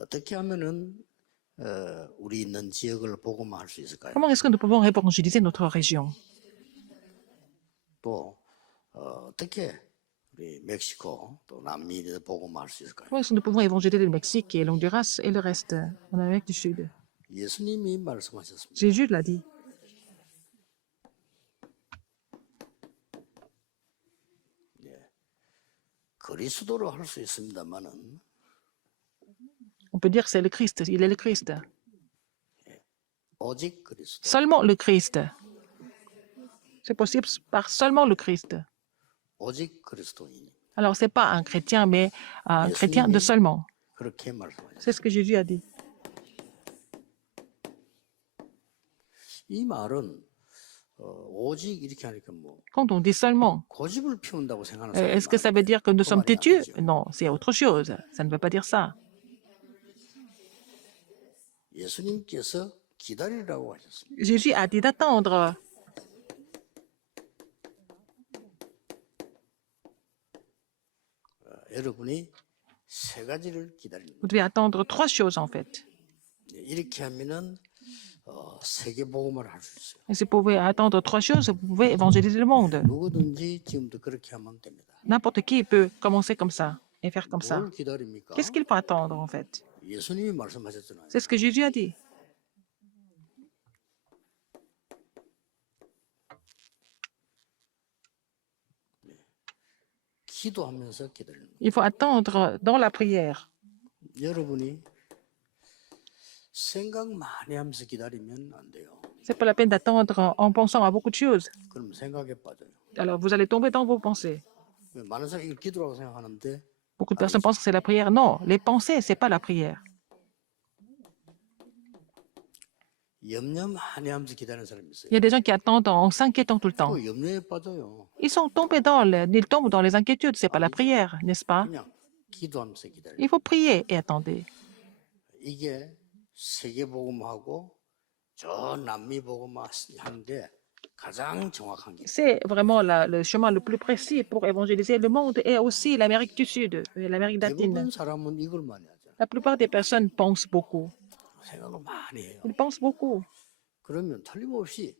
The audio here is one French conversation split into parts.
어떻게 하면은 우리 있는 지역을 복음화할 수 있을까요? Comment est-ce que nous pouvons évangéliser notre région? 또 어떻게 우리 멕시코 또 남미를 복음화할 수 있을까요? Comment est-ce que nous pouvons évangéliser le Mexique et l'Honduras et le reste en Amérique du Sud? 예수님이 말씀하셨습니다. Jésus l'a dit. 그리스도로 할 수 있습니다만은 On peut dire que c'est le Christ, il est le Christ. 오직 그리스도, Seulement le Christ. C'est possible par seulement le Christ. 오직 그리스도이니 Alors, ce n'est pas un chrétien, mais un chrétien de seulement. 그렇게 말씀하셨습니다. C'est ce que Jésus a dit. 이 말은 오직 이렇게 하니까 뭐 Quand on dit seulement, 고집을 피운다고 생각하는 사람이 est-ce que ça veut dire que nous sommes têtus? Non, c'est autre chose. Ça ne veut pas dire ça. 예수님께서 기다리라고 하셨습니다. Jésus a dit d'attendre. 여러분이 세 가지를 기다리는 Vous devez attendre trois choses, en fait. 거예요. 이렇게 하면은 세계 복음을 할 수 있어요. Et si vous pouvez attendre trois choses, vous pouvez évangéliser le monde. 누구든지 지금도 그렇게 하면 됩니다. N'importe qui peut commencer comme ça et faire comme ça. 뭘 기다립니까? Qu'est-ce qu'il faut attendre, en fait? 예수님이 말씀하셨잖아요. C'est ce que Jésus a dit. 기도하면서 기다리는 거예요. Il faut attendre dans la prière. 여러분이 생각 많이 하면서 기다리면 안 돼요. C'est pas la peine d'attendre en pensant à beaucoup de choses. 그럼 생각에 빠져요. Alors, vous allez tomber dans vos pensées. 많은 사람이 이걸 기도라고 생각하는데 Beaucoup de personnes pensent que c'est la prière. Non, les pensées, c'est pas la prière. 염려 많이 하면서 기다리는 사람이 있어요. Il y a des gens qui attendent en s'inquiétant tout le temps. 그 염려에 빠져요. Ils tombent dans les inquiétudes. C'est pas la prière, n'est-ce pas? 그냥 기도하면서 기다려요. Il faut prier et attendez. 이게 세계 복음하고 저 남미 복음화 하는데 가장 정확한 게 C'est vraiment le chemin le plus précis pour évangéliser le monde et aussi l'Amérique du Sud et l'Amérique latine. 대부분 사람은 이걸 많이 하죠. La plupart des personnes pensent beaucoup. 생각을 많이 해요. Ils pensent beaucoup. 그러면 틀림없이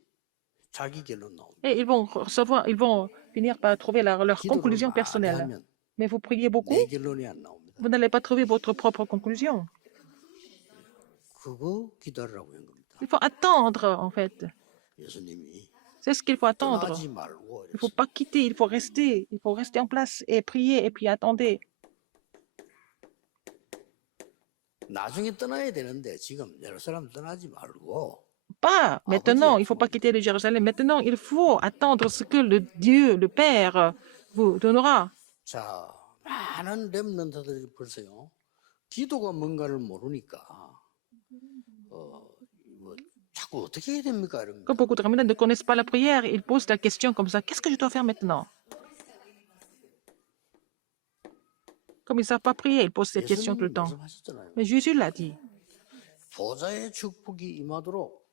자기 결론 나옵니다. Et ils vont finir par trouver leur 기도를 conclusion 많이 personnelle. 하면 Mais vous priez beaucoup, 내 결론이 안 나옵니다. vous n'allez pas trouver votre propre conclusion. 그거 기다리라고 한 겁니다. Il faut attendre, en fait. 예수님이 C'est ce qu'il faut attendre. 떠나지 말고 Il ne faut pas quitter, il faut rester en place et prier et puis attendez. 나중에 떠나야 되는데 지금 예루살렘 떠나지 말고 Pas maintenant, il ne faut pas quitter le Jérusalem. Maintenant, il faut attendre ce que le Dieu, le Père, vous donnera. 자 많은 렘넌트들이 벌써요 기도가 뭔가를 모르니까 뭐 자꾸 어떻게 해야 됩니까 이런 Comme beaucoup de rabbins ne connaissent pas la prière, ils posent la question comme ça, qu'est-ce que je dois faire maintenant? Comme ils ne savent pas prier, ils posent cette question tout le 예수님 temps. 말씀하셨잖아요. Mais Jésus l'a dit. 보좌의 축복이 임하도록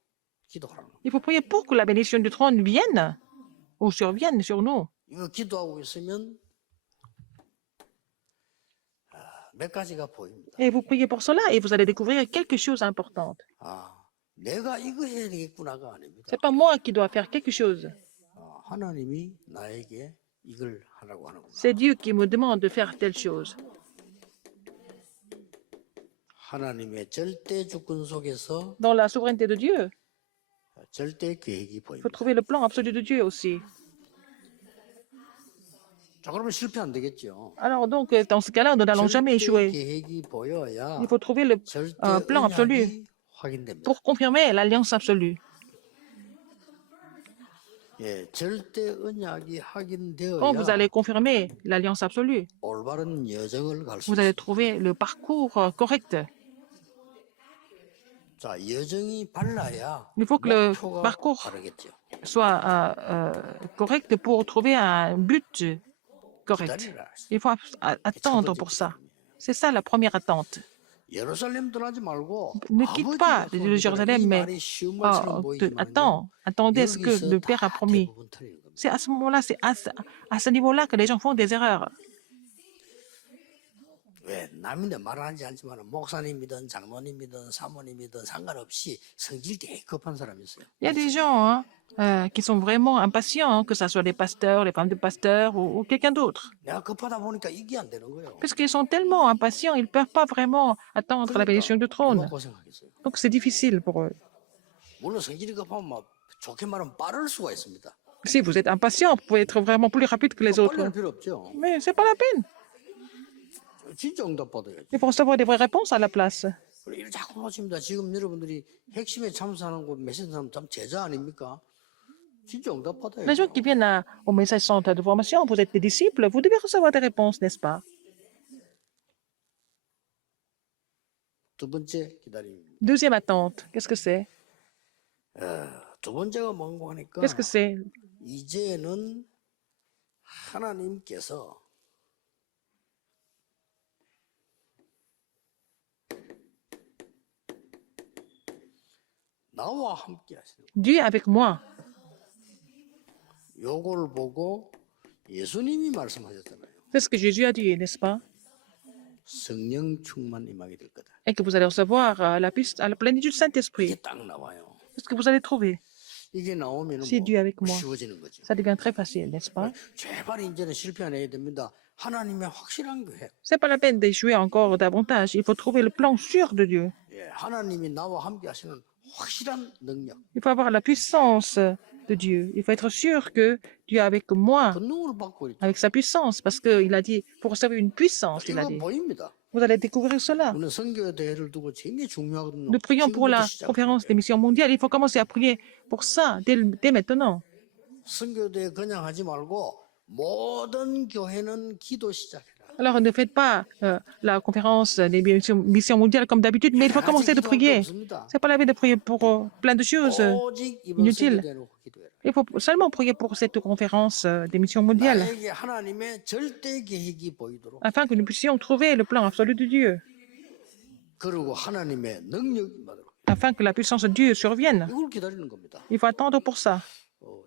기도하라는 거. Il faut prier pour que la bénédiction du trône vienne ou survienne sur nous. 이거 기도하고 있으면 몇 가지가 보입니다. Et vous priez pour cela et vous allez découvrir quelque chose d'important. 아, 내가 이거 해야 되겠구나가 아닙니다. Ce n'est pas moi qui dois faire quelque chose. 하나님이 나에게 이걸 하라고 하는구나. C'est Dieu qui me demande de faire telle chose. 하나님의 절대 주권 속에서 Dans la souveraineté de Dieu, 절대 계획이 il faut 보입니다. trouver le plan absolu de Dieu aussi. 자, 그러면 실패 안 되겠죠. Alors donc, dans ce cas-là, nous n'allons jamais 절대 échouer. 계획이 보여야 Il faut trouver le 절대 plan absolu 언약이 확인됩니다. pour confirmer l'alliance absolue. 예, 절대 언약이 Quand vous 확인되어야 allez confirmer l'alliance absolue, 올바른 여정을 갈 수 vous 있어요. allez trouver le parcours correct. 자, 여정이 발라야 Il faut que le 목표가 parcours 바르겠죠. soit correct pour trouver un but correct. 기다리라. Il faut attendre pour ça. C'est ça la première attente. 예루살렘 떠나지 말고 Ne quitte pas 아버지가 Jérusalem, 이 mais 말이 쉬운 말처럼 보이지만 attendez ce que le Père a promis. C'est à ce moment-là, c'est à ce niveau-là que les gens font des erreurs. 왜 남인데 말하지 않지만 목사님이든 장로님이든 사모님이든 상관없이 성질 되게 급한 사람이 있어요. Il y a des gens hein, qui sont vraiment impatients, hein, que ce soit les pasteurs, les femmes de pasteurs ou quelqu'un d'autre. 내가 급하다 보니까 이게 안 되는 거예요. Parce qu'ils sont tellement impatients, ils ne peuvent pas vraiment attendre la 그러니까 bénédiction du 얼마나 trône. 고생하겠어요. Donc c'est difficile pour eux. 물론 성질이 급하면 막 좋게 말하면 빠를 수가 있습니다. Si vous êtes impatient, vous pouvez être vraiment plus rapide que les 빨리 autres. 할 필요 없죠. Mais c'est pas la peine. 진짜 응답 받아야지. Il faut recevoir des vraies réponses à la place. 그리고 이를 자꾸 놓칩니다. 지금 여러분들이 핵심에 참석하는 거 메시지 사람 참 제자 아닙니까? 진짜 응답 Les gens 받아야죠. qui viennent au message centre de formation, vous êtes des disciples, vous devez recevoir des réponses, n'est-ce pas? 두 번째 기다림입니다. Deuxième attente, qu'est-ce que c'est? 두 번째가 뭔고 하니까 Qu'est-ce que c'est? 이제는 하나님께서 나와 함께 하시는 Dieu est avec moi. 요걸 보고 예수님이 말씀하셨잖아요. C'est ce que Jésus a dit, n'est-ce pas? 성령 충만 임하게 될 거다. Et que vous allez recevoir à la plénitude du 이게 Saint-Esprit. 딱 나와요. C'est ce que vous allez trouver. 이게 나오면 C'est Dieu avec 뭐 moi. 쉬워지는 거죠. Ça devient très facile, n'est-ce pas? 제발 이제는 실패 안 해야 됩니다. 하나님의 확실한 계획. C'est pas la peine d'échouer encore davantage. Il faut trouver le plan sûr de Dieu. 예, 하나님이 나와 함께 하시는 확실한 능력. Il faut avoir la puissance de Dieu. Il faut être sûr que Dieu est avec moi, 권능을 받고 있죠. avec sa puissance, parce qu'il a dit, pour recevoir une puissance, il a 이거 dit. 보입니다. Vous allez découvrir cela. 우리는 선교 대회를 두고 굉장히 중요하거든요. Nous prions pour la 지금부터 시작해야 conférence des 돼요. missions mondiales. Il faut commencer à prier pour ça dès maintenant. 선교 대회 그냥 하지 말고 모든 교회는 기도 시작해라. Alors ne faites pas la conférence des missions mondiales comme d'habitude, mais il faut commencer de prier. C'est pas la peine de prier pour plein de choses. 오직 이번 inutile. 선교 대회 놓고 기도해라. Il faut seulement prier pour cette conférence des missions mondiales, 나에게 하나님의 절대 계획이 보이도록 afin que nous puissions trouver le plan absolu de Dieu, 그리고 하나님의 능력이 임하도록 afin que la puissance de Dieu survienne. 이걸 기다리는 겁니다. Il faut attendre pour ça.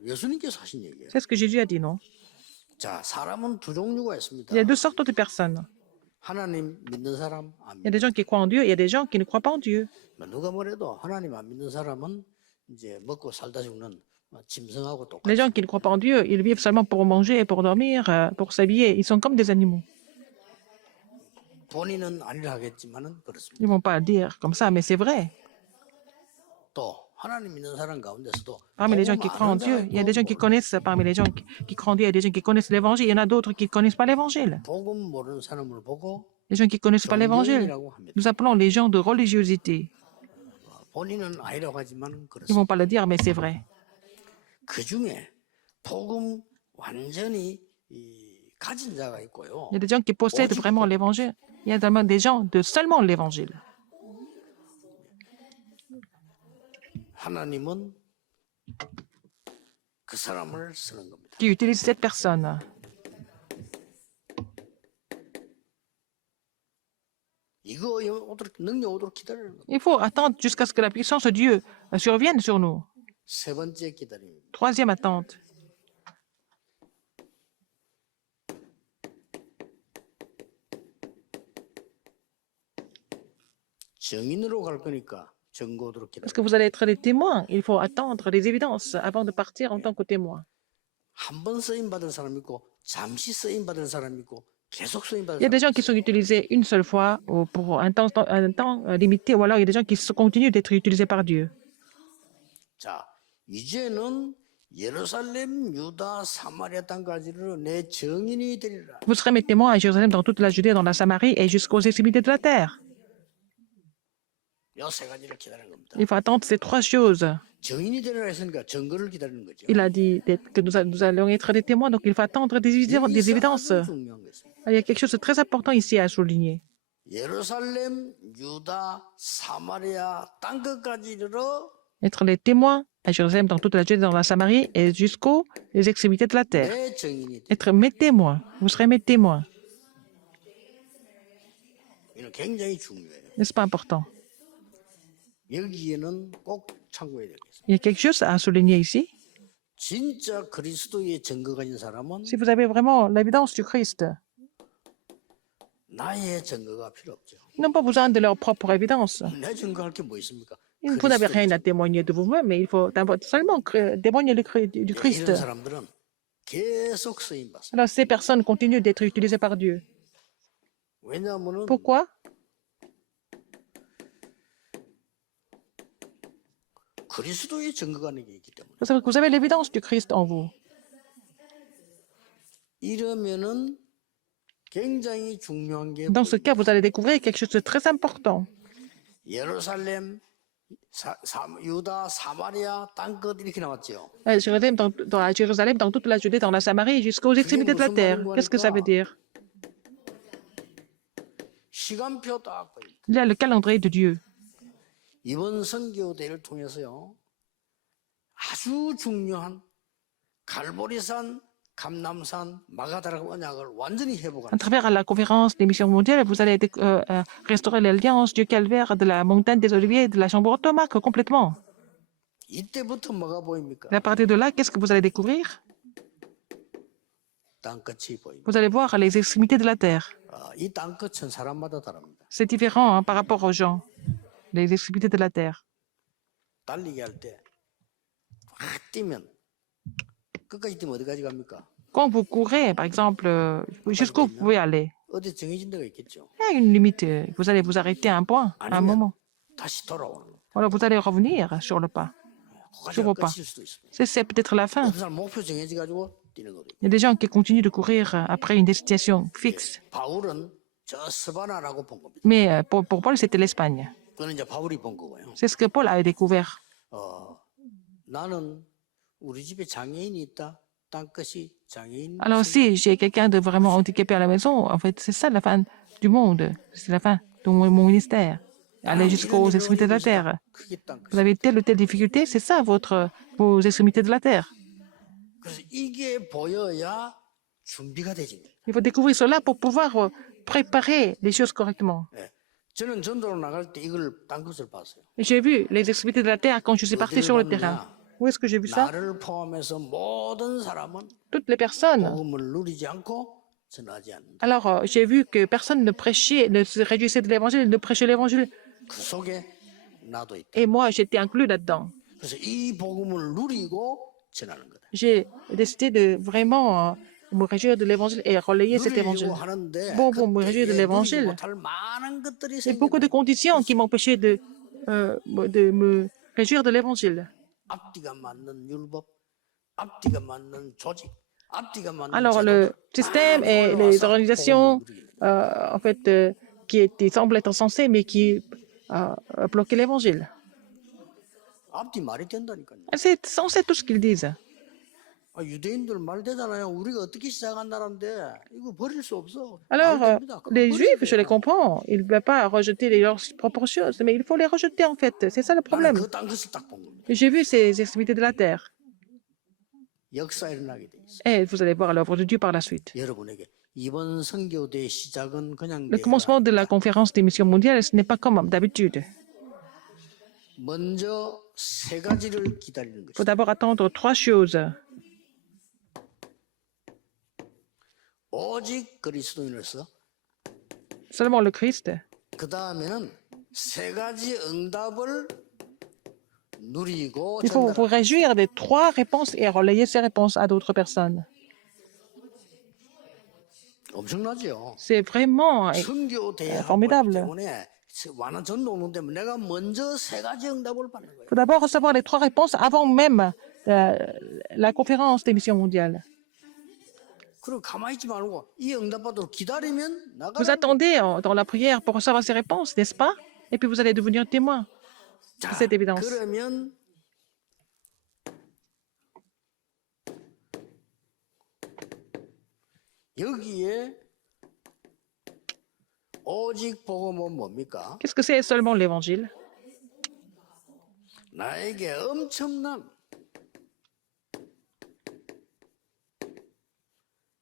예수님께서 하신 얘기예요. C'est ce que Jésus a dit, non? 자, 사람은 두 종류가 있습니다. Il y a deux sortes de personnes. 하나님 믿는 사람, 안 Il y a des gens qui croient en Dieu et il y a des gens qui ne croient pas en Dieu. 믿는. 누가 뭐래도 하나님 안 믿는 사람은 이제 먹고 살다 죽는 짐승하고 똑같아요. Les gens qui ne croient pas en Dieu, ils vivent seulement pour manger et pour dormir, pour s'habiller. Ils sont comme des animaux. 본인은 아니라 하겠지만은 그렇습니다. Ils ne vont pas le dire comme ça, mais c'est vrai. 또 하나님 믿는 사람 가운데서도 Parmi les gens 복음 qui croient en 아는 Dieu, 자가 il y a des gens qui 있고 connaissent, parmi les gens qui croient en Dieu, il y a des gens qui connaissent l'évangile, il y en a d'autres qui ne connaissent pas l'évangile. 복음 모르는 사람을 보고 Les gens qui ne connaissent pas l'évangile, 종교인이라고 합니다. nous appelons les gens de religiosité. 본인은 아니라고 하지만 Ils ne 그렇습니다. vont pas le dire, mais c'est vrai. 그 중에 복음 완전히 가진 자가 있고요. Il y a des gens qui possèdent vraiment l'évangile. Il y a également des gens de seulement l'évangile. 하나님은 그 사람을 쓰는 겁니다. Qui utilisent cette personne. 이거 오도록 능력 오도록 기다리는 겁니다. Il faut attendre jusqu'à ce que la puissance de Dieu survienne sur nous. 세 번째 기다림입니다. Troisième attente. 정인으로 갈 거니까 증거 오도록 Parce 기다려. que vous allez être des témoins. Il faut attendre les évidences avant de partir en tant que témoin. 한 번 쓰임 받은 사람 있고 잠시 쓰임 받은 사람 있고 계속 쓰임 받은 Il y a des 사람 gens qui sont utilisés une seule fois ou pour un temps limité, ou alors il y a des gens qui continuent d'être utilisés par Dieu. 자, 이제는 예루살렘, 유다, 사마리아 땅까지를 내 정인이 되리라. Vous serez mes témoins à Jérusalem, dans toute la Judée, dans la Samarie et jusqu'aux extrémités de la terre. 이 세 가지를 기다리는 겁니다. Il faut attendre ces trois choses. 정인이 되리라 했으니까 증거를 기다리는 거죠. Il a dit que nous allons être des témoins, donc il faut attendre des évidences. 아주 중요한 것입니다. Il y a quelque chose de très important ici à souligner. 예루살렘, 유다, 사마리아 땅 끝까지를 Être les témoins à Jérusalem, dans toute la Judée, dans la Samarie et jusqu'aux extrémités de la terre. 내 정인이 돼. Être mes témoins. Vous serez mes témoins. 이는 굉장히 중요해요. N'est-ce pas important? 여기에는 꼭 참고해야 되겠습니다. Il y a quelque chose à souligner ici. 진짜 그리스도의 증거가 있는 사람은 Si vous avez vraiment l'évidence du Christ, 나의 증거가 필요 없죠. Ils n'ont pas besoin de leur propre évidence. 내 증거할 게 뭐 있습니까? Vous n'avez rien à 그리스도이죠. témoigner de vous-même, mais il faut seulement témoigner du Christ. 이런 사람들은 계속 쓰임 받습니다. Alors ces personnes continuent d'être utilisées par Dieu. 왜냐하면은 Pourquoi? 그리스도의 증거가 내게 있기 때문에. Parce que vous avez l'évidence du Christ en vous. 이러면은 굉장히 중요한 게 Dans ce cas, vous allez découvrir quelque chose de très important. 예루살렘, 유다, 사마리아, 땅끝 이렇게 나왔죠. Jérusalem, à Jérusalem, dans toute la Judée, dans la Samarie, jusqu'aux extrémités de la terre. Qu'est-ce que ça veut dire? 시간표 딱 보입니다. Il y a le calendrier de Dieu. 이번 선교대회를 통해서요. 아주 중요한 갈보리산, 감남산, 마가다락 언약을 완전히 À 회복하는 travers la conférence des missions mondiales, vous allez restaurer l'alliance du calvaire, de la montagne des Oliviers, de la chambre ottomane complètement. 이때부터 뭐가 보입니까? Et à partir de là, qu'est-ce que vous allez découvrir? 땅끝이 보입니다. Vous allez voir les extrémités de la terre. 이 땅끝은 사람마다 다릅니다. C'est différent par rapport aux gens, les extrémités de la terre. 달리기 할 때 확 뛰면 끝까지 뛰면 어디까지 갑니까? Quand vous courez, par exemple, jusqu'où vous pouvez aller? 어디 정해진 데가 있겠죠. Il y a une limite. Vous allez vous arrêter à un point, à un moment. 다시 돌아오는 겁니다. Alors vous allez revenir sur le pas. 거기가 pas. 끝일 수도 있습니다. C'est peut-être la fin. 어떤 사람 목표 정해져 가지고 뛰는 거예요. Il y a des gens qui continuent de courir après une destination fixe. 바울은 저 스바나라고 본 겁니다. Mais pour Paul, c'était l'Espagne. 그거는 이제 바울이 본 거고요. C'est ce que Paul a découvert. 나는 우리 집에 장애인이 있다. 땅끝이 장애인. Alors si j'ai quelqu'un de vraiment handicapé à la maison, en fait, c'est ça la fin du monde. C'est la fin de mon ministère. Aller jusqu'aux extrémités de la terre. 그게 땅끝. Vous avez telle ou telle difficulté, c'est ça vos extrémités de la terre. 그래서 이게 보여야 준비가 되지. Il faut découvrir cela pour pouvoir préparer les choses correctement. 예. 저는 전도로 나갈 때 이걸 땅끝을 봤어요. Et j'ai vu les extrémités de la terre quand je suis parti sur le terrain. Où est-ce que j'ai vu ça? 나를 포함해서 모든 사람은 Toutes les personnes. 복음을 누리지 않고 전하지 않는다. Alors, j'ai vu que personne ne prêchait, ne se réjouissait de l'évangile, ne prêchait l'évangile. 그 속에 나도 있다. Et moi, j'étais inclus là-dedans. 그래서 이 복음을 누리고 전하는 거다. J'ai décidé de vraiment me réjouir de l'évangile et relayer cet évangile. 누리려고 하는데 Bon, pour me réjouir de 그때에 누리지 l'évangile, 못할 많은 것들이 il y a beaucoup de 생겨나요. conditions qui m'empêchaient de me réjouir de l'évangile. 앞뒤가 맞는 율법, 앞뒤가 맞는 조직, 앞뒤가 맞는 Alors, 제도들 le système 다 et les 올라와서 organisations, 복음을 누리는 en fait, qui semblent être censées, mais qui bloquaient l'évangile. 앞뒤 말이 된다니까요. C'est censé tout ce qu'ils disent. 유대인들 말 되잖아요. 우리가 어떻게 시작한 나라인데 이거 버릴 수 없어. Alors, 말 됩니다. les 버려야 Juifs, je les 돼요. comprends. Ils ne peuvent pas rejeter leurs propres choses, mais il faut les rejeter en fait. C'est ça le 나는 problème. 그 땅끝을 딱 본 겁니다. J'ai vu ces extrémités de la terre. 역사 일어나게 돼 있어. Et vous allez voir l'œuvre de Dieu par la suite. 여러분에게 이번 선교대 시작은 그냥 Le commencement de la conférence des missions mondiales, ce n'est pas comme d'habitude. 먼저 세 가지를 기다리는 Il faut 것이다. d'abord attendre trois choses. 오직 그리스도인으로서 Seulement le Christ. 그 다음에는 세 가지 응답을 누리고 Il faut vous 전달하는 réjouir des trois réponses et relayer ces réponses à d'autres personnes. 엄청나죠. C'est vraiment 선교대회 formidable. 때문에 완한 전도 오는 때문에 내가 먼저 세 가지 응답을 받는 거예요. Il faut d'abord recevoir les trois réponses avant même la conférence des missions mondiales. 그리고 가만히 있지 말고 이 응답받으러 기다리면 Vous 나가는 attendez dans la prière pour recevoir ces réponses, n'est-ce pas? Et puis vous allez devenir témoin 자, de cette évidence. 그러면 여기에 오직 복음은 뭡니까? Qu'est-ce que c'est seulement l'évangile? 나에게 엄청난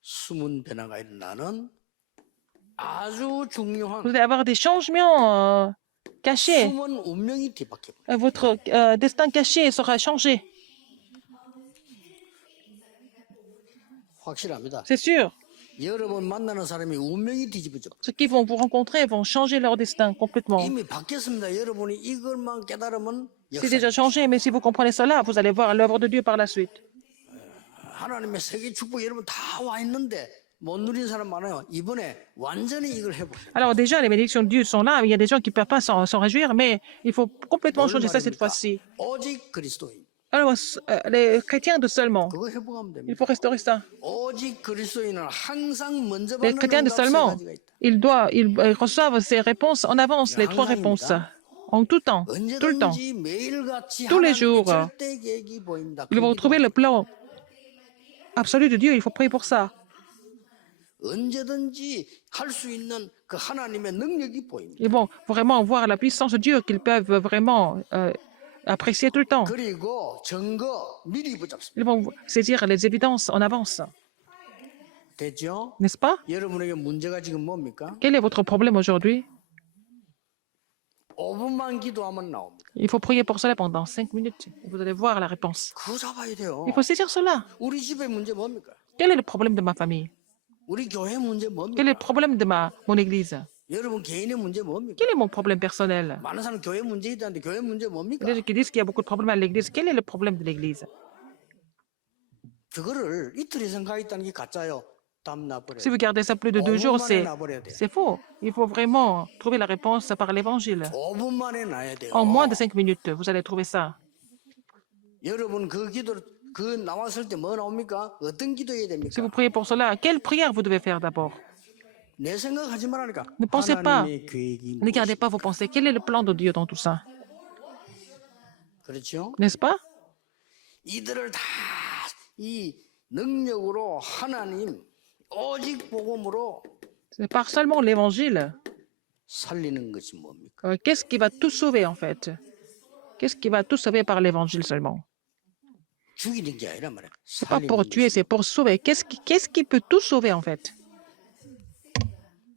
숨은 변화가 일어나는 아주 중요한 Vous allez avoir des changements cachés. 숨은 운명이 뒤바뀌어. Votre destin caché sera changé. 확실합니다. C'est sûr. 여러분 만나는 사람이 운명이 뒤집어져. Ceux qui vont vous rencontrer vont changer leur destin complètement. 이미 바뀌었습니다. 여러분이 이것만 깨달으면 C'est 역사. déjà changé, mais si vous comprenez cela, vous allez voir l'œuvre de Dieu par la suite. 하나님의 세계 축복 여러분 다 와 있는데 못 누린 사람 많아요. 이번에 완전히 이걸 해보세요. Alors déjà, les bénédictions de Dieu sont là, mais il y a des gens qui ne peuvent pas s'en réjouir, mais il faut complètement changer ça cette fois-ci. 오직 그리스도인. Alors, les chrétiens de seulement, 그거 회복하면 il 됩니다. faut restaurer ça. 오직 그리스도인은 항상 먼저 Les 받는 chrétiens de 응답 세 seulement, 가지가 있다. ils reçoivent ces réponses en avance, les 3 réponses, en tout temps, tout le temps. 언제든지 매일같이 Tous les 하나님의 jours, 절대 계획이 보인다. Ils vont retrouver le plan absolu de Dieu, il faut prier pour ça. 언제든지 할 수 있는 그 하나님의 능력이 보입니다. Ils vont vraiment voir la puissance de Dieu qu'ils peuvent vraiment apprécier tout le temps. 그리고 증거 미리 붙잡습니다. Ils vont saisir les évidences en avance, 됐죠? n'est-ce pas? 여러분에게 문제가 지금 뭡니까? Quel est votre problème aujourd'hui? 5분만 기도하면 나옵니다. Il faut prier pour cela pendant 5 minutes. Vous allez voir la réponse. 그거 잡아야 돼요. Il faut saisir cela. 우리 집의 문제 뭡니까? Quel est le problème de ma famille? 우리 교회 문제 Quel est le 뭡니까? problème de mon église? 여러분 개인의 문제 뭡니까? Quel est mon problème personnel? 많은 사람 교회 문제 있다는데 교회 문제 뭡니까? Il y a des gens qui disent qu'il y a beaucoup de problèmes à l'église. Quel est le problème de l'église? 그거를 이틀이 생각했다는 게 가짜요. 답 나버려요. Si vous gardez ça plus de 2 jours, 5분 만에 나버려야 돼요. c'est faux. Il faut vraiment trouver la réponse par l'évangile. 5분 만에 나야 돼요. En moins de 5 minutes, vous allez trouver ça. 여러분 그 기도 그 나왔을 때 뭐 나옵니까? 어떤 기도해야 Si 됩니까? vous priez pour cela, quelle prière vous devez faire d'abord? 내 생각하지 말라니까. Ne pensez pas. 하나님의 계획이 Ne gardez pas vos pensées. Quel est le plan de Dieu dans tout ça? 그렇죠? N'est-ce pas? 이들을 다 이 능력으로 하나님 오직 복음으로 C'est par seulement l'évangile. 살리는 것이 뭡니까? Qu'est-ce qui va tout sauver en fait? Qu'est-ce qui va tout sauver par l'évangile seulement? 죽이는 게 아니라 말이야. C'est pas 살리는 pour tuer, c'est pour sauver. Qu'est-ce qui peut tout sauver en fait?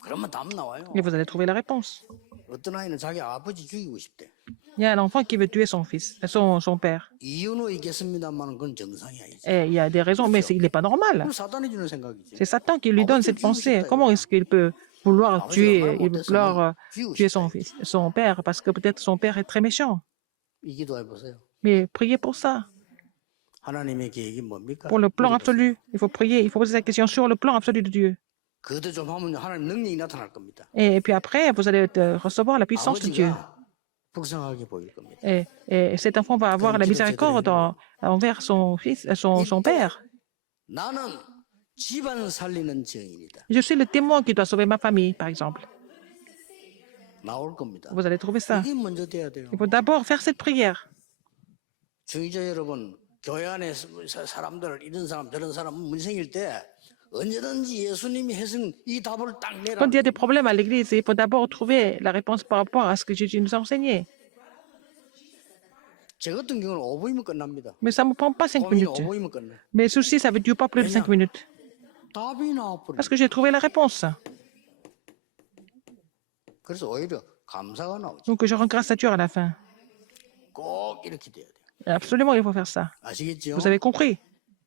그러면 답 나와요. Et vous allez trouver la réponse. 어떤 아이는 자기 아버지 죽이고 싶대. Il y a un enfant qui veut tuer son fils, son père. 이유는 있겠습니다만 그건 정상이 아니지. Et il y a des raisons, mais il n'est pas normal. 그건 사단이 주는 생각이지. C'est Satan qui lui donne cette pensée. Comment est-ce qu'il peut vouloir tuer, il peut vouloir tuer son fils, son père, parce que peut-être son père est très méchant. 이 기도해 보세요. Mais priez pour ça, 하나님의 계획이 뭡니까? pour le plan absolu. Il faut prier, il faut poser la question sur le plan absolu de Dieu. 그것도 좀 하면 하나님 능력이 나타날 겁니다. Et puis après, vous allez recevoir la puissance de Dieu. 아버지가 풍성하게 보일 겁니다. Et cet enfant va avoir la miséricorde envers son fils, son père. 나는 집안 살리는 증인이다. Je suis le témoin qui doit sauver ma famille, par exemple. 나올 겁니다. Vous allez trouver ça. 이게 먼저 돼야 돼요. Il faut d'abord faire cette prière. 중위자 여러분, 교회 안에 사람들 이런 사람 저런 사람 문제 생길 때 언제든지 예수님이 해준 이 답을 딱 내라. Quand il y a des problèmes à l'église, il faut d'abord trouver la réponse par rapport à ce que Jésus nous a enseigné. 제 같은 경우는 5분이면 끝납니다. Mais ça ne me prend pas 5 고민 minutes. 5분이면 끝나. Mes soucis, ça ne dure pas plus de 5 minutes. 답이 나와버려. Parce que j'ai trouvé la réponse. 그래서 오히려 감사가 나오죠. Donc je rends grâce à Dieu à la fin. 꼭 이렇게 돼야 돼요. Et absolument, il faut faire ça. 아시겠죠? Vous avez compris?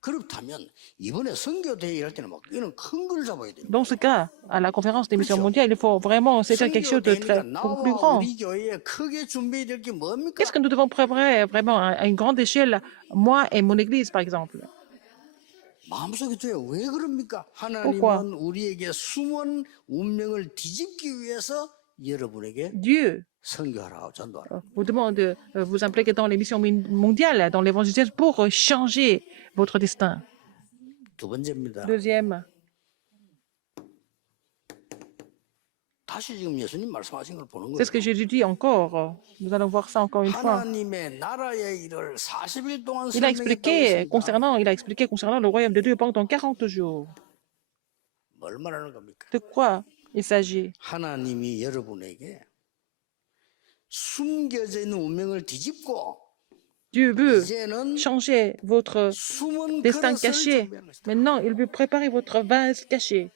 그렇다면 이번에 선교대회 일할 때는 막 이런 큰 걸 잡아야 돼요. Dans ce cas, à la conférence des missions mondiales, il faut vraiment saisir quelque chose de très beaucoup plus grand. 우리 교회에 크게 준비해야 될 게 뭡니까? Qu'est-ce que nous devons préparer vraiment à une grande échelle, moi et mon église, par exemple? 마음속에 줘요. 왜 그럽니까? Pourquoi? 하나님은 우리에게 숨은 운명을 뒤집기 위해서 여러분에게 Dieu 선교하라, 전도하라. vous demande de vous impliquer dans les missions mondiales, dans l'évangélisme, pour changer votre destin. 두 번째입니다. Deuxième, 다시 지금 예수님 말씀하신 걸 보는 c'est ce que 거예요. Jésus dit encore. Nous allons voir ça encore une fois. 하나님의 나라의 일을 40일 동안 Il a expliqué 설명했다고 concernant le royaume de Dieu pendant 40 jours. 뭘 말하는 겁니까? De quoi il s'agit? 하나님이 여러분에게 숨겨져 있는 운명을 뒤집고 Dieu veut 이제는 changer votre 숨은 destin 그릇을 caché. 준비하는 것이다. Maintenant, il veut préparer votre vase caché.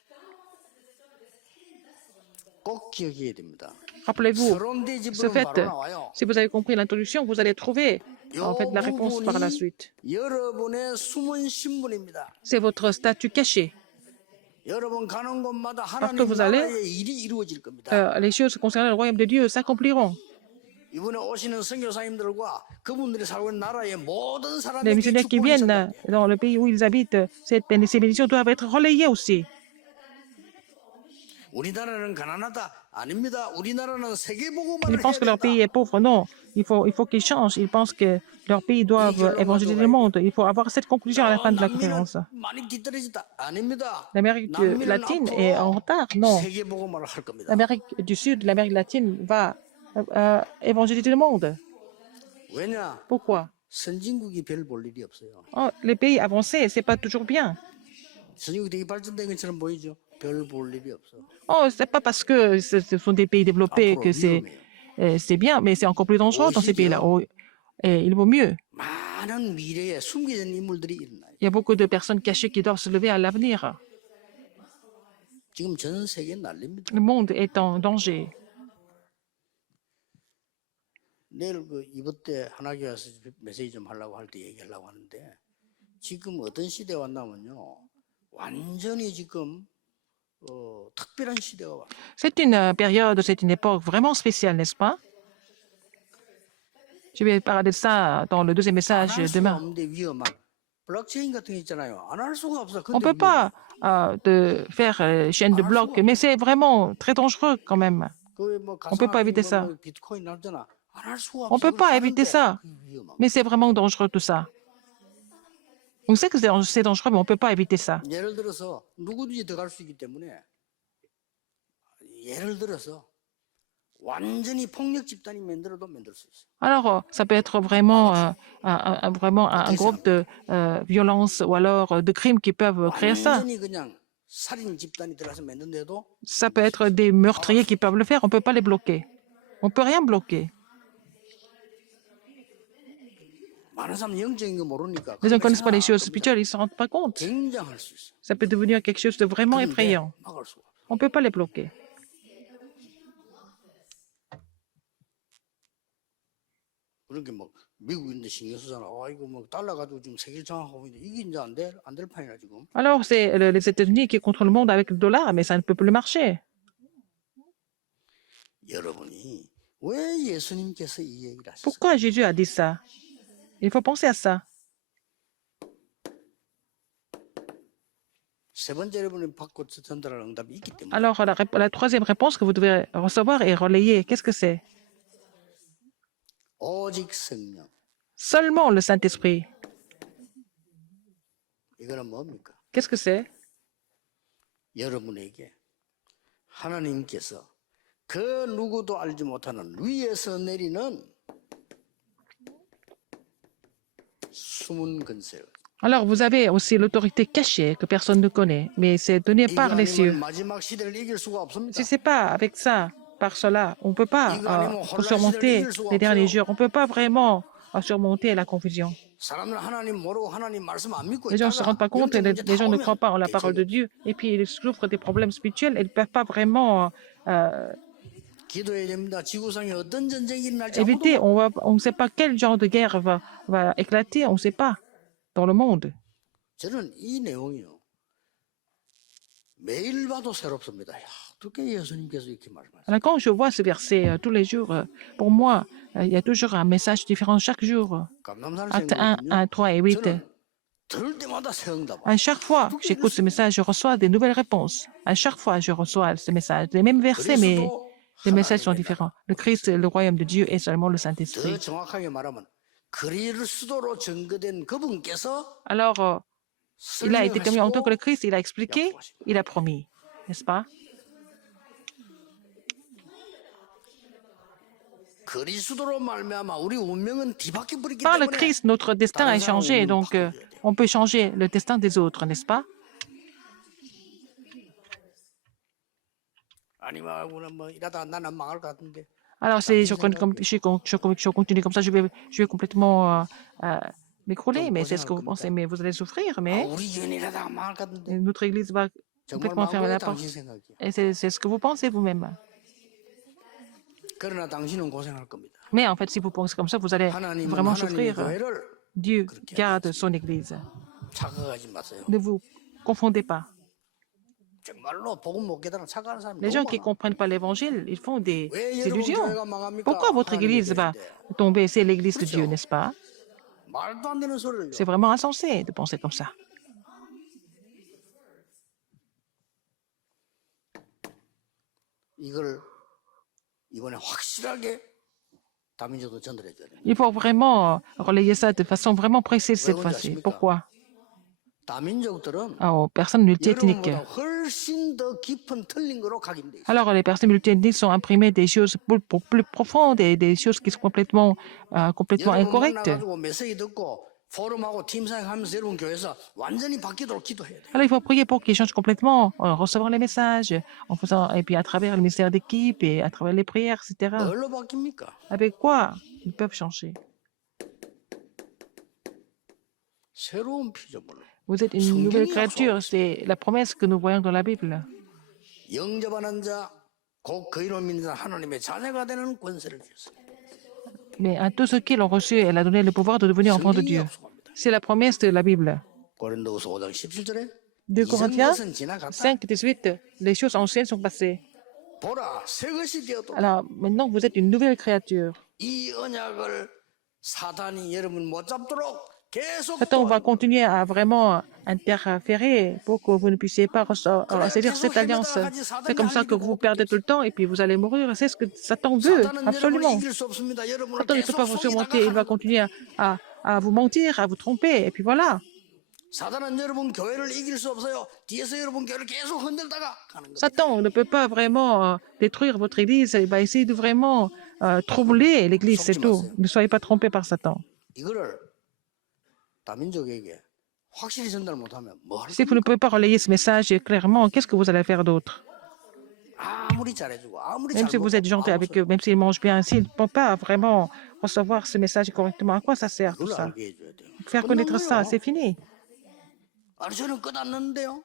꼭 기억해야 됩니다. Rappelez-vous, 서론 ce 뒤집으면 fait, 바로 나와요. si vous avez compris l'introduction, vous allez trouver en fait la réponse par la suite. 여러분의 숨은 신분입니다. C'est votre statut caché. 여러분 가는 곳마다 Partout où 하나님 vous allez, 나라의 일이 이루어질 겁니다. les choses concernant le royaume de Dieu s'accompliront. 이번에 오시는 선교사님들과 그분들이 살고 있는 나라의 모든 Les 사람에게 missionnaires qui 축복이 viennent 전달돼요. dans le pays où ils habitent, ces bénédictions doivent être relayées aussi. 우리나라는 가난하다 아닙니다. 우리나라는 세계 Ils 복음화를 해야 pensent que leur pays 된다. est pauvre. Non, il faut qu'ils changent. Ils pensent que leur pays doivent évangéliser le monde. Il faut avoir cette conclusion à la fin de la 남미는 conférence. 많이 뒤떨어지다 아닙니다. L'Amérique 남미는 latine est en 앞으로 retard. Non, 세계 복음화를 할 겁니다. l'Amérique du Sud, l'Amérique latine va évangéliser le monde. 왜냐? Pourquoi? 선진국이 별 볼 일이 없어요. Oh, les pays avancés, c'est pas toujours bien. 선진국이 되게 발전된 것처럼 보이죠. 별 볼 일이 없어. Oh, c'est pas parce que ce sont des pays développés que c'est bien, mais c'est encore plus dangereux dans ces pays-là. Oh, et il vaut mieux. 많은 미래에 숨겨진 인물들이 일어나요. Il y a beaucoup de personnes cachées qui doivent se lever à l'avenir. 지금 전 세계 난립니다. Le monde est en danger. 내일 그 이번 때 하나교회 와서 메시지 좀 하려고 할 때 얘기하려고 하는데 지금 어떤 시대에 왔냐면요. 완전히 지금 특별한 시대가 왔어요. C'est une période, c'est une époque vraiment spéciale, n'est-ce pas? Je vais parler de ça dans le deuxième message 안 할 수가 demain. 없는데 위험한 블록체인 같은 게 있잖아요. 안 할 수가 없어. On ne 근데 peut pas de faire chaîne de blocs, mais c'est vraiment très dangereux quand même. On peut pas éviter ça. 비트코인 나오잖아. 안 할 수가 On ne 없어. peut pas éviter ça, 위험한. mais c'est vraiment dangereux tout ça. On sait que c'est dangereux, mais on ne peut pas éviter ça. 예를 들어서 누구든지 들어갈 수 있기 때문에 예를 들어서 완전히 폭력 집단이 만들어도 만들 수 있어요. Alors, ça peut être vraiment, vraiment un groupe de violence ou alors de crimes qui peuvent créer ça. 완전히 그냥 살인 집단이 들어가서 만든데도 Ça peut être des meurtriers qui peuvent le faire, on ne peut pas les bloquer. On ne peut rien bloquer. 많은 사람 영적인 거 모르니까 Les gens ne connaissent pas les choses spirituelles, ils ne se rendent pas compte. 굉장할 수 있어요. Ça peut devenir quelque chose de vraiment 근데 effrayant. 막을 수가 없어요. On ne peut pas les bloquer. 그렇게 막 미국인데 신경 쓰잖아. 이거 뭐 달러 가지고 지금 세계를 장악하고 있는데 이게 이제 안 될 판이라 지금. Alors, c'est les États-Unis qui contrôlent le monde avec le dollar, mais ça ne peut plus marcher. 여러분이 왜 예수님께서 이 얘기를 하셨어요? Pourquoi Jésus a dit ça? Il faut penser à ça. 세 번째 여러분이 받고 전달할 응답이 있기 때문에 Alors, la troisième réponse que vous devez recevoir et relayer, qu'est-ce que c'est? 오직 성령. Seulement le Saint-Esprit. 이거는 뭡니까? Qu'est-ce que c'est? 여러분에게 하나님께서 그 누구도 알지 못하는 위에서 내리는 숨은 권세를 Alors, vous avez aussi l'autorité cachée que personne ne connaît, mais c'est donné 이거 par les cieux. 아니면 마지막 시대를 이길 수가 없습니다. Si ce n'est pas avec ça, par cela, on ne peut pas surmonter les derniers jours. On ne peut pas vraiment surmonter la confusion. 사람들은 하나님 모르고 하나님 말씀 안 믿고 Les gens ne se rendent pas compte, et les gens ne croient pas en la parole de Dieu. Dieu, et puis ils souffrent des problèmes spirituels, ils ne peuvent pas vraiment 기도해야 됩니다. 지구상에 어떤 전쟁이 일어날지 éviter. 아무도 On ne sait pas quel genre de guerre va éclater, on ne sait pas dans le monde. 저는 이 내용이요. 매일 봐도 새롭습니다. 야, 어떻게 예수님께서 이렇게 말씀하세요? Alors, quand je vois ce verset tous les jours, pour moi, il y a toujours un message différent chaque jour. 감남산을 Acte 1, 1, 3 et 8. 저는 들을 때마다 새 응답. À chaque fois que j'écoute ce message, je reçois des nouvelles réponses. À chaque fois, je reçois ce message. Les mêmes versets, mais les messages sont différents. Le Christ, le royaume de Dieu et seulement le 더 Saint-Esprit. 정확하게 말하면 그리스도로 증거된 그분께서 Alors, il a été commis en tant que le 설명하시고 Christ, il a expliqué, il a promis, n'est-ce pas? 그리스도로 말미암아 우리 운명은 뒤바뀌어 버리기 Par le 때문에 Christ, notre destin est changé, donc on peut changer le destin des autres, n'est-ce pas? 아니면 뭐 이러다 나는 망할 것 같은데 Alors, je continue comme ça, je vais complètement m'écrouler, mais c'est ce que vous pensez, mais vous allez souffrir, 아, mais 우리 교회는 이러다가 망할 것 같은데 notre Église va 정말 complètement fermer la 마음에 porte. 당신 생각이야. Et c'est ce que vous pensez vous-même. 그러나 당신은 고생할 겁니다. Mais en fait, si vous pensez comme ça, vous allez 하나님은 vraiment 하나님의 souffrir. 교회를 Dieu garde son Église. 착각하지 마세요. Ne vous confondez pas. 정말로 복음 못 깨달은 착각하는 사람이 Les 너무 gens qui ne 많아. comprennent pas l'évangile, ils font des 왜 여러분 illusions. 교회가 망합니까? Pourquoi votre 하나님의 église va 교회인데. tomber? C'est l'église de Dieu, 그렇죠. n'est-ce pas? 말도 안 되는 소리를요. C'est vraiment insensé de penser comme ça. 이걸 이번에 확실하게 다민족도 전달해 줘야 돼요. Il faut vraiment relayer ça de façon vraiment précise 왜 cette 그런지 fois-ci. 아십니까? Pourquoi? 다민족들은 Aux personnes multiethniques. 여러분보다 훨씬 더 깊은 틀린 거로 각인돼 있어요. Alors, les personnes multiethniques sont imprimées des choses plus profondes et des choses qui sont complètement 여러분 incorrectes. 만나가지고 메시지 듣고 포럼하고 팀 사역하면서 여러분 교회에서 완전히 바뀌도록 기도해야 돼요. Alors, il faut prier pour qu'ils changent complètement, en recevant les messages, en faisant, et puis à travers le ministère d'équipe et à travers les prières, etc. 뭘로 바뀝니까? Avec quoi ils peuvent changer? 새로운 피조물로 Vous êtes une nouvelle créature, c'est la promesse que nous voyons dans la Bible. 영접하는 자, 곧 그 이름 믿는 자 하나님의 자녀가 되는 권세를 주셨어요. Mais à tous ceux qui l'ont reçu, elle a donné le pouvoir de devenir enfants de 성경이 Dieu. 약속합니다. C'est la promesse de la Bible. 고린도후서 5장 17절에 2 Corinthiens 것은 지나갔다. 5, 18, les choses anciennes sont passées. 보라 새 것이 되었다. Alors maintenant, vous êtes une nouvelle créature. 이 언약을 사단이 여러분 못 잡도록 계속 Satan va 도와줍니다. continuer à vraiment interférer pour que vous ne puissiez pas saisir cette alliance. C'est comme ça que vous perdez tout le temps et puis vous allez mourir. C'est ce que Satan veut, 사단은 여러분을 absolument. 이길 수 없습니다. 여러분을 Satan ne peut 계속 pas vous 속이다가 surmonter. Il va 하는 거예요. continuer à vous mentir, à vous tromper. Et puis voilà. 사단은 여러분 교회를 이길 수 없어요. 뒤에서 여러분 교회를 계속 흔들다가 가는 거예요. Satan ne peut pas vraiment détruire votre église. Il va essayer de vraiment troubler l'église, c'est tout. Ne soyez pas trompés par Satan. 이거를 다민족에게 확실히 전달 못하면 뭐 할 Si vous ne 겁니까? pouvez pas relayer ce message clairement, qu'est-ce que vous allez faire d'autre? 아무리 잘해주고 아무리 Même 잘 si vous êtes gentil avec eux, même s'ils mangent bien, s'ils ne peuvent pas vraiment recevoir ce message correctement, à quoi ça sert tout 그걸 ça? 알게 해줘야 돼요. Faire connaître ça, c'est fini. 아니 저는 끝났는데요.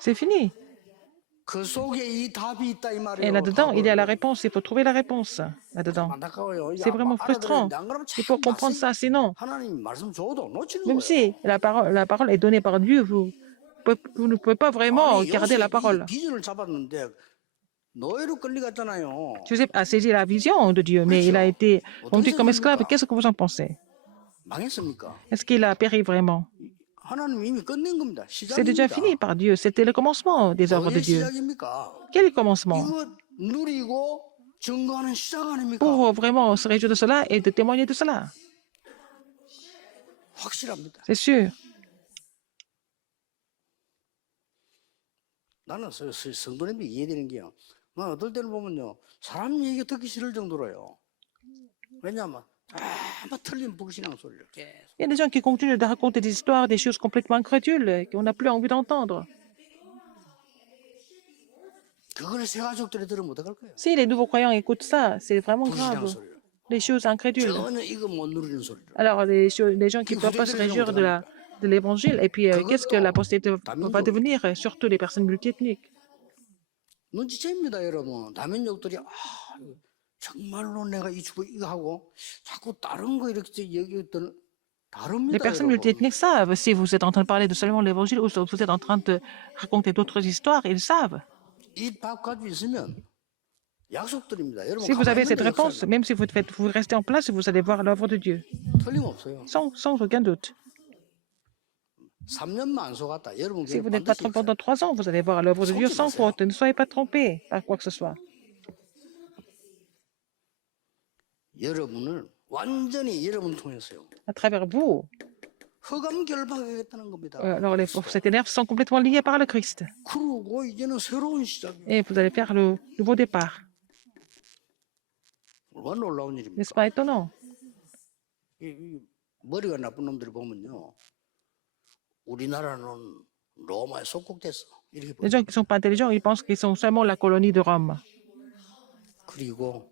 C'est fini. 그 속에 이 답이 있다 이 Et 말이에요. là-dedans, il y a la réponse. Il faut trouver la réponse là-dedans. 안타까워요. C'est vraiment frustrant. 안 그러면 Il faut 참 comprendre ça, sinon, 하나님 말씀 줘도 놓치는 même 거예요. si la parole est donnée par Dieu, vous ne pouvez pas vraiment 아니, garder la 요셉이 parole. 비전을 잡았는데 노예로 끌려갔잖아요. Joseph a saisi la vision de Dieu, mais il a été vendu comme esclave. Qu'est-ce que vous en pensez? 망했습니까? Est-ce qu'il a péri vraiment? 하나님 이미 끝낸 겁니다. C'est déjà 시작입니다. fini par Dieu. C'était le commencement des œuvres de 뭐의 Dieu. 시작입니까? Quel commencement? 이거 누리고 증거하는 시작 아닙니까? Pour vraiment se réjouir de cela et de témoigner de cela. 확실합니다. C'est sûr. 나는 성도님이 이해되는 게요. 뭐 어떨 때는 보면요. 사람 얘기 듣기 싫을 정도로요. 왜냐하면 뭐 틀린 불신앙 소리를 계속. Il y a des gens qui continuent de raconter des histoires, des choses complètement incrédules qu'on n'a plus envie d'entendre. 그걸 새 가족들이 들으면 어떡할 거예요? Si les nouveaux croyants écoutent ça, c'est vraiment 불신앙 grave. 소리를. Les choses incrédules. 전혀 이거 못 누리는 소리를. Alors, les gens qui ne peuvent pas se réjouir de l'évangile, et puis qu'est-ce que la postérité va devenir? Surtout les personnes multiethniques. 눈치챕니다, 여러분. 다민족들이 정말로 내가 이 주부 이거 하고 자꾸 다른 거 이렇게 얘기했더니 Les 다릅니다, personnes 여러분. multiethniques savent si vous êtes en train de parler de seulement l'évangile ou si vous êtes en train de raconter d'autres histoires, ils savent. 이 밥 가지고 있으면 약속드립니다. 여러분 Si vous avez 가만히 cette 있는 réponse, même si vous restez en place, vous allez voir l'œuvre de Dieu, 틀림없어요. sans aucun doute. 3년만 안 속았다. 여러분 Si 교회 vous n'êtes pas 반드시 trompé pendant 3 ans, vous allez voir l'œuvre de Dieu sans faute. Ne soyez pas trompés par quoi que ce soit. 여러분을 완전히 여러분 통해서요. À travers vous, 흑암 결박하겠다는 겁니다. alors les forces ténèbres sont complètement liées par le Christ. 그러고 이제는 새로운 시작이에요. Et vous allez faire le nouveau départ. 얼마나 놀라운 일입니까? N'est-ce pas étonnant? 이 머리가 나쁜 놈들이 보면요. 우리나라는 로마에 속국됐어. 이렇게 Les 보여요. gens qui ne sont pas intelligents, ils pensent qu'ils sont seulement la colonie de Rome. 그리고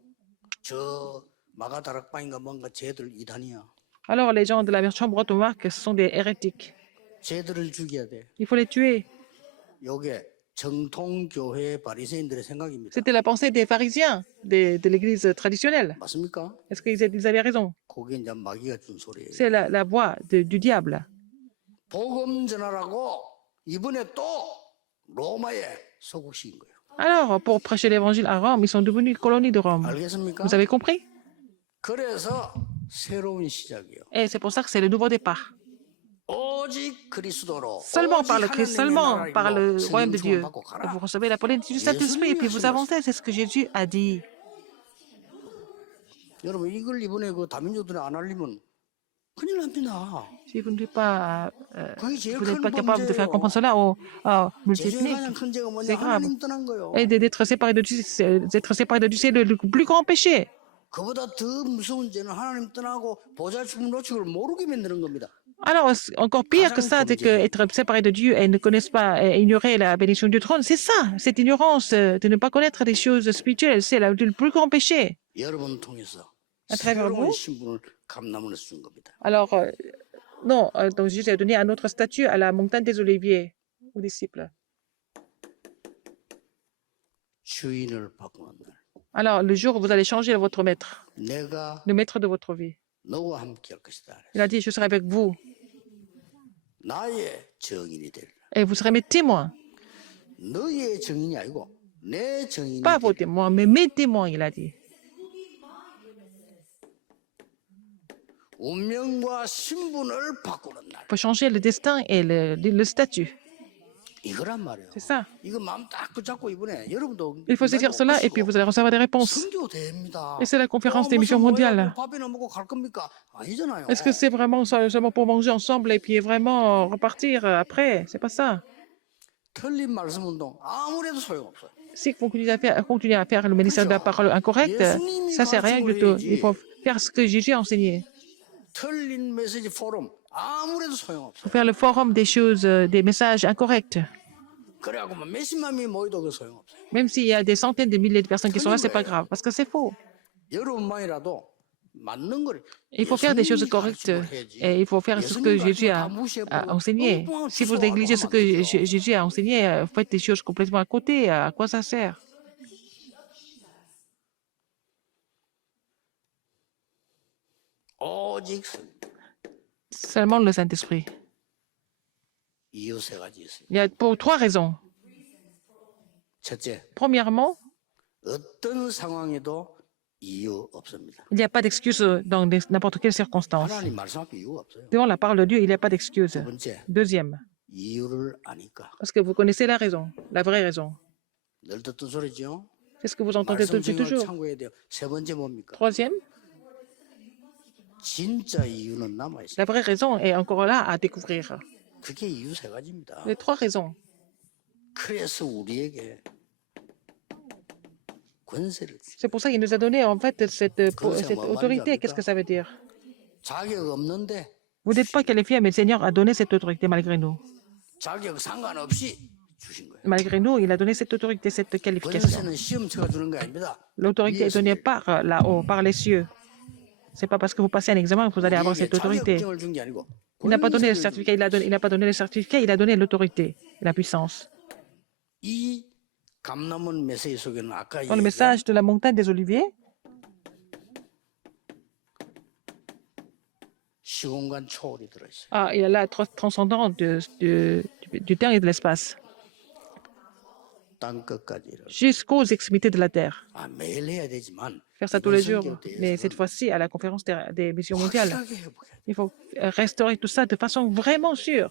저 마가다락방인가 뭔가 쟤들 이단이야. Alors les gens de la chambre haute marque, ce sont des hérétiques. 쟤들을 죽여야 돼. Il faut les tuer. 요게 정통교회 바리새인들의 생각입니다. C'était la pensée des pharisiens de l'église traditionnelle. 맞습니까? Est-ce qu'ils avaient raison? 그게 이제 마귀가 준 소리예요. C'est la voix du diable. 복음 전하라고 이번에 또 로마에 소국시킨 거예요. Alors, pour prêcher l'évangile à Rome, ils sont devenus colonie de Rome. 알겠습니까? Vous avez compris? 그래서 새로운 시작이요. Et c'est pour ça que c'est le nouveau départ. 오직 그리스도로 Seulement 오직 par le Christ, 하나님의 seulement par 나라로 le royaume 성령 de 충만 Dieu, 받고 가라. vous recevez la plénitude du Saint-Esprit et puis vous avancez. C'est ce que Jésus a dit. 여러분 이걸 이번에 그 다민족들이 안 알리면 큰일 납니다. Si vous n'êtes pas, 그게 제일 vous n'êtes 큰 pas capable de faire 문제예요. comprendre cela aux 제중에 multiethniques, 가장 큰 죄가 뭐냐? c'est grave. 하나님 떠난 거예요. Et d'être séparé de Dieu, c'est le plus grand péché. 그보다 더 무서운 죄는 하나님 떠나고 보좌 주문 놓치고 모르게 만드는 겁니다. Alors, encore pire que ça, c'est qu'être séparé de Dieu et ne connaissent pas, et ignorer la bénédiction du trône, c'est ça, cette ignorance de ne pas connaître les choses spirituelles, c'est le plus grand péché. 여러분을 통해서 À travers 새로운 vous. 신분을 감남원에서 준 겁니다. Alors, non, donc Jésus a donné un autre statut à la montagne des Oliviers aux disciples. 주인을 바꾸는 날, Alors, le jour où vous allez changer votre maître, 내가 le maître de votre vie, 너와 함께 할 것이다. il a dit, je serai avec vous 나의 정인이 되리라. et vous serez mes témoins. 너의 정인이 아니고 내 정인이 Pas vos 되리라. témoins, mais mes témoins, il a dit. 운명과 신분을 바꾸는 날. Il faut changer le destin et le statut. 이거란 말이에요. C'est ça. 이거 마음 딱 붙잡고 이번에 여러분도 Il faut saisir cela et puis vous allez recevoir des réponses. 선교대회입니다. Et c'est la conférence des missions mondiales. 밥이나 먹고 갈 겁니까? 아니잖아요. Est-ce que c'est vraiment seulement pour manger ensemble et puis vraiment repartir après? C'est pas ça. 틀린 말씀 운동 아무래도 소용없어요. Si vous continuez à faire le ministère de la parole incorrecte, ça sert à rien du tout. Il faut faire ce que Jésus a enseigné. 틀린 메시지 포럼 아무래도 Il 소용없어요. faut faire le forum des choses, des messages incorrects. 그래갖고 막 몇십만 명이 모여도 그 소용없어요. Même s'il y a des centaines de milliers de personnes qui sont là, c'est pas grave, parce que c'est faux. 여러분만이라도 맞는 걸 Il faut faire des choses correctes et il faut faire ce que Jésus a enseigné. Si vous négligez ce que Jésus a enseigné, vous faites des choses complètement à côté. À quoi ça sert? 오직 Seulement le Saint-Esprit. 이유 세 가지 있어요. Il y a pour trois raisons. 첫째, Premièrement, 어떤 상황에도 이유 없습니다. il n'y a pas d'excuse dans n'importe quelle circonstance. 하나님 말씀 앞에 이유가 없어요. Devant la parole de Dieu, il n'y a pas d'excuse. 두 번째, Deuxième, 이유를 아니까. parce que vous connaissez la raison, la vraie raison. 늘 듣던 소리죠. C'est ce que vous entendez 말씀 depuis 중에 toujours. 참고해야 돼요. 세 번째 뭡니까? Troisième, 진짜 이유는 남아 있어요. la vraie raison est encore là à découvrir. 그게 이유 세 가지입니다. Les trois raisons. 그래서 우리에게 권세를 주. C'est pour ça qu'il nous a donné en fait cette autorité. Qu'est-ce que ça veut dire? 자격 없는데 Vous n'êtes pas qualifié, mais le Seigneur a donné cette autorité malgré nous. 자격 상관없이 주신 거예요. Malgré nous, il a donné cette autorité, cette qualification. 권세는 시험체가 주는 게 아닙니다. L'autorité est donnée par là-haut, par les cieux. C'est pas parce que vous passez un examen que vous allez avoir cette autorité. 자격증을 준 게 아니고 Il n'a pas donné le 권세를 certificat, il n'a pas donné le certificat, il a donné l'autorité, la puissance. 이 감남원 메시지 속에는 아까 Dans le message de la montagne des Oliviers, 시공간 초월이 들어있어요. il y a la transcendance du temps et de l'espace, 땅 끝까지 이르러. jusqu'aux extrémités de la terre. 아, 매일 해야 되지만 Faire ça tous les 이번 jours. 선교 Mais cette 때에서는 fois-ci, à la conférence des missions mondiales, 확실하게 회복해야 돼요. il faut restaurer tout ça de façon vraiment sûre.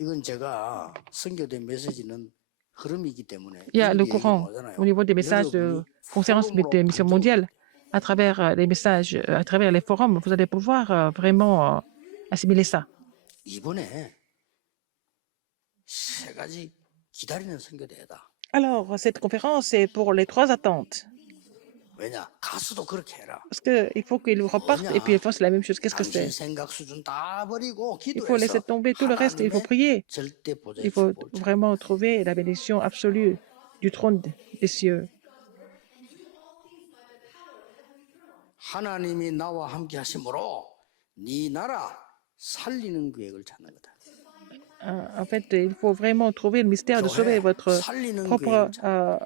이건 제가 선교된 메시지는 흐름이기 때문에 Il y a 이런 le 얘기 courant 못하잖아요. au niveau des messages de 여러분이 conférences 포럼으로 des missions 간접 mondiales. À travers les messages, à travers les forums, vous allez pouvoir vraiment assimiler ça. 이번에 세 가지 기다리는 선교대회다. Alors, cette conférence est pour les trois attentes. 왜냐? 가수도 그렇게 해라. Parce qu'il faut qu'ils repartent et puis ils fassent la même chose. Qu'est-ce que 당신 c'est? 생각 수준 다 버리고 Il faut laisser 기도해서 tomber tout le reste. Il faut prier. 절대 보좌에 Il faut 볼 줄. vraiment trouver la bénédiction absolue du trône des cieux. 하나님이 나와 함께 하심으로 네 나라 살리는 계획을 찾는 거다. En fait, il faut vraiment trouver le mystère de sauver votre 살리는 propre 계획을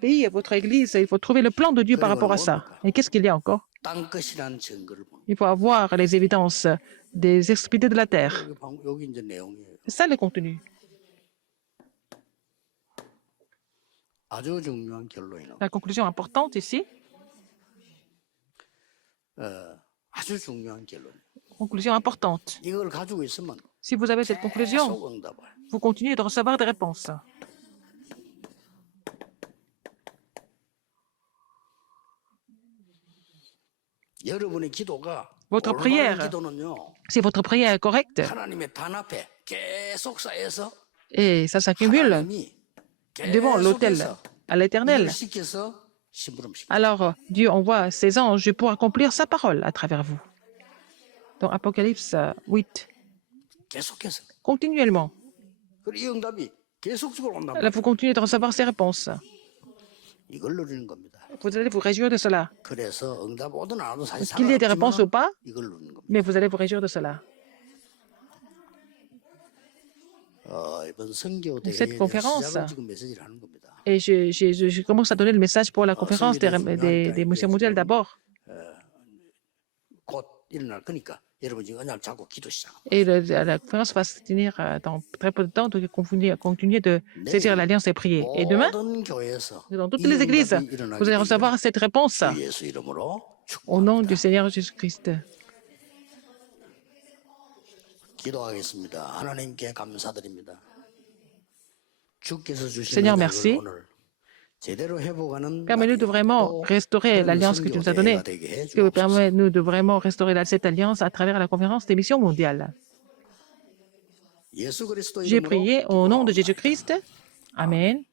pays et votre église. Il faut trouver le plan de Dieu par rapport à ça. Et qu'est-ce qu'il y a encore? 땅끝이라는 증거를 봅니다. Il faut avoir les évidences des extrémités de la terre. 여기 이제 내용이에요. C'est ça le contenu. 아주 중요한 결론이는 La conclusion importante ici, 아주 중요한 결론. conclusion importante. 이걸 가지고 있으면 Si vous avez cette conclusion, 계속 응답을. vous continuez de recevoir des réponses. 여러분의 기도가 Votre 올바른 prière, 기도는요. si votre prière est correcte, 하나님의 단 앞에 계속 쌓여서 et ça s'accumule 하나님이 devant l'autel 계속해서 à l'éternel, 일을 시켜서 심부름시켜. alors Dieu envoie ses anges pour accomplir sa parole à travers vous. Dans Apocalypse 8, 계속해서. continuellement, 그리고 이 응답이 계속적으로 온단 là, 말이에요. vous continuez de recevoir ces réponses. 이걸 누리는 겁니다. Vous allez vous réjouir de cela. 그래서 응답 오든 안 오든 사실 Qu'il y ait des réponses ou 상관없지만 pas, 이걸 누리는 겁니다. mais vous allez vous réjouir de cela. 이번 선교 대회에 Cette conférence, 시작을 지금 메시지를 하는 겁니다. et je commence à donner le message pour la conférence des missions mondiales d'abord. 곧 일어날 거니까 여러분 지금 언약을 잡고 기도 시작합니다. Et la conférence va se tenir dans très peu de temps, donc continuez de saisir l'alliance et prier. Et demain, 모든 교회에서 dans toutes 이 les églises, 응답이 일어나게 vous allez 되기를 recevoir cette réponse 주 예수 이름으로 au nom du 축복합니다. Seigneur Jésus-Christ. 기도하겠습니다. 하나님께 감사드립니다. 주께서 주신 Seigneur, 은혜를 merci. 오늘 제대로 회복하는 Permets-nous de vraiment restaurer l'alliance que tu nous as donnée. Que permets-nous de vraiment restaurer cette alliance à travers la conférence des missions mondiales. 예수 그리스도 J'ai 이름으로 prié au nom de 기도합니다. Jésus-Christ. Amen.